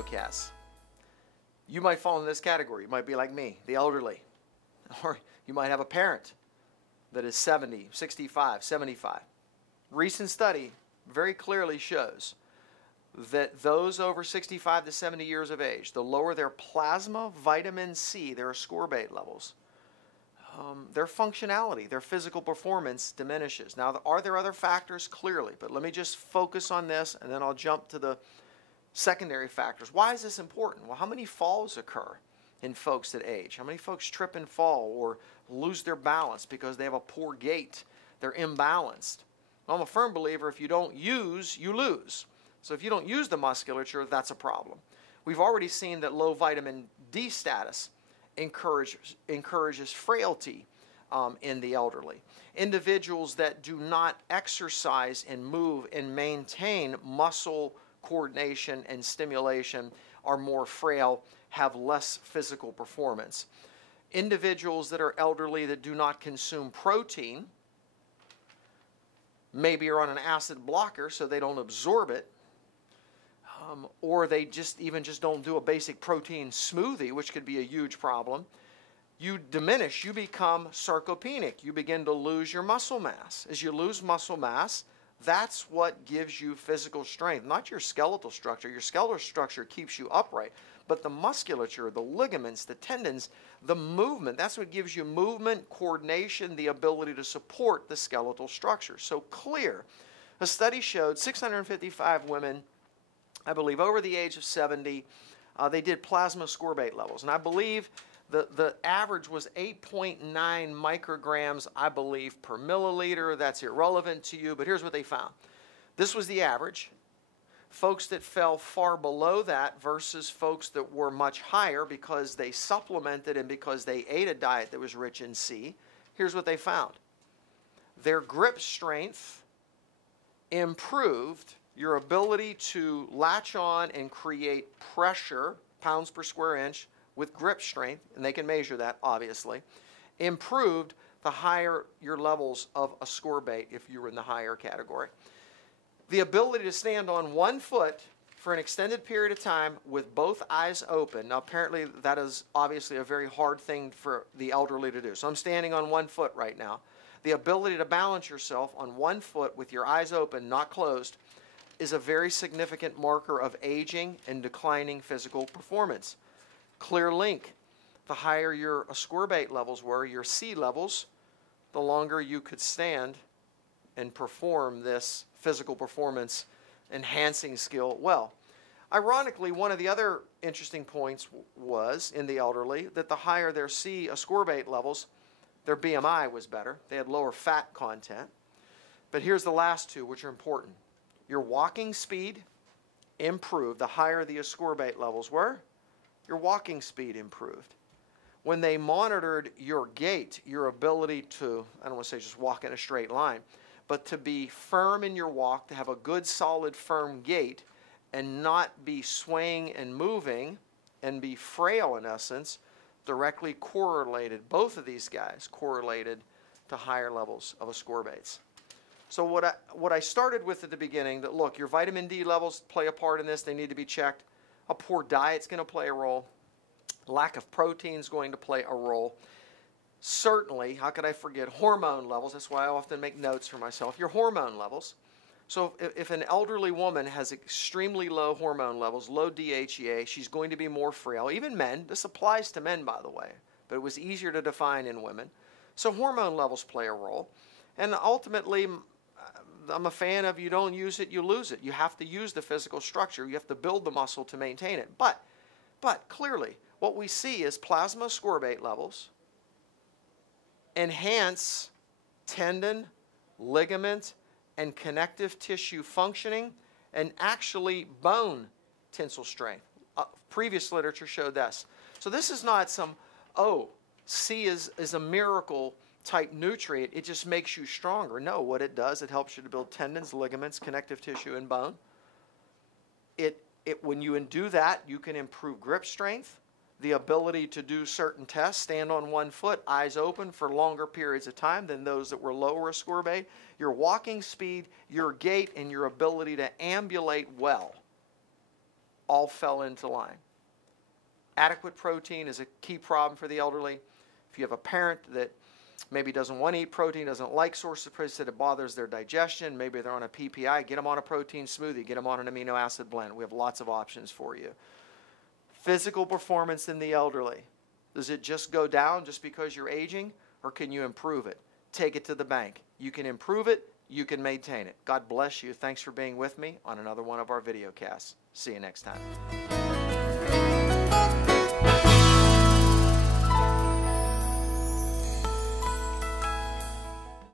DiMatteo cast. You might fall in this category. You might be like me, the elderly. Or you might have a parent that is 70, 65, 75. Recent study very clearly shows that those over 65 to 70 years of age, the lower their plasma vitamin C, their ascorbate levels, their functionality, their physical performance diminishes. Now, are there other factors? Clearly, but let me just focus on this, and then I'll jump to the secondary factors. Why is this important? Well, how many falls occur in folks that age? How many folks trip and fall or lose their balance because they have a poor gait? They're imbalanced. Well, I'm a firm believer if you don't use, you lose. So if you don't use the musculature, that's a problem. We've already seen that low vitamin D status encourages frailty in the elderly. Individuals that do not exercise and move and maintain muscle coordination and stimulation are more frail, have less physical performance. Individuals that are elderly that do not consume protein maybe are on an acid blocker so they don't absorb it, or they just don't do a basic protein smoothie, which could be a huge problem. You diminish, you become sarcopenic. You begin to lose your muscle mass. As you lose muscle mass, that's what gives you physical strength, not your skeletal structure. Your skeletal structure keeps you upright, but the musculature, the ligaments, the tendons, the movement, that's what gives you movement, coordination, the ability to support the skeletal structure. So clear. A study showed 655 women, I believe, over the age of 70, they did plasma ascorbate levels. And I believe the average was 8.9 micrograms, I believe, per milliliter. That's irrelevant to you, but here's what they found. This was the average. Folks that fell far below that versus folks that were much higher because they supplemented and because they ate a diet that was rich in C. Here's what they found. Their grip strength improved. Your ability to latch on and create pressure, pounds per square inch, with grip strength, and they can measure that, obviously, improved the higher your levels of ascorbate if you were in the higher category. The ability to stand on one foot for an extended period of time with both eyes open. Now, apparently, that is obviously a very hard thing for the elderly to do. So I'm standing on one foot right now. The ability to balance yourself on one foot with your eyes open, not closed, is a very significant marker of aging and declining physical performance. Clear link. The higher your ascorbate levels were, your C levels, the longer you could stand and perform this physical performance enhancing skill well. Ironically, one of the other interesting points was in the elderly that the higher their C ascorbate levels, their BMI was better. They had lower fat content. But here's the last two, which are important. Your walking speed improved. The higher the ascorbate levels were, your walking speed improved. When they monitored your gait, your ability to, I don't want to say just walk in a straight line, but to be firm in your walk, to have a good, solid, firm gait, and not be swaying and moving and be frail in essence, directly correlated, both of these guys correlated to higher levels of ascorbates. So what I started with at the beginning, that look, your vitamin D levels play a part in this, they need to be checked. A poor diet's going to play a role. Lack of protein is going to play a role. Certainly, how could I forget hormone levels? That's why I often make notes for myself. Your hormone levels. So if an elderly woman has extremely low hormone levels, low DHEA, she's going to be more frail. Even men. This applies to men, by the way, but it was easier to define in women. So hormone levels play a role. And ultimately, I'm a fan of you don't use it, you lose it. You have to use the physical structure. You have to build the muscle to maintain it. But clearly, what we see is plasma ascorbate levels enhance tendon, ligament, and connective tissue functioning, and actually bone tensile strength. Previous literature showed this. So this is not some, C is a miracle type nutrient. It just makes you stronger. No, what it does, it helps you to build tendons, ligaments, connective tissue, and bone. When you do that, you can improve grip strength, the ability to do certain tests, stand on one foot, eyes open for longer periods of time than those that were lower ascorbate, your walking speed, your gait, and your ability to ambulate well all fell into line. Adequate protein is a key problem for the elderly. If you have a parent that maybe doesn't want to eat protein, doesn't like sources of protein, it bothers their digestion, maybe they're on a PPI, get them on a protein smoothie, get them on an amino acid blend. We have lots of options for you. Physical performance in the elderly. Does it just go down just because you're aging, or can you improve it? Take it to the bank. You can improve it, you can maintain it. God bless you. Thanks for being with me on another one of our video casts. See you next time.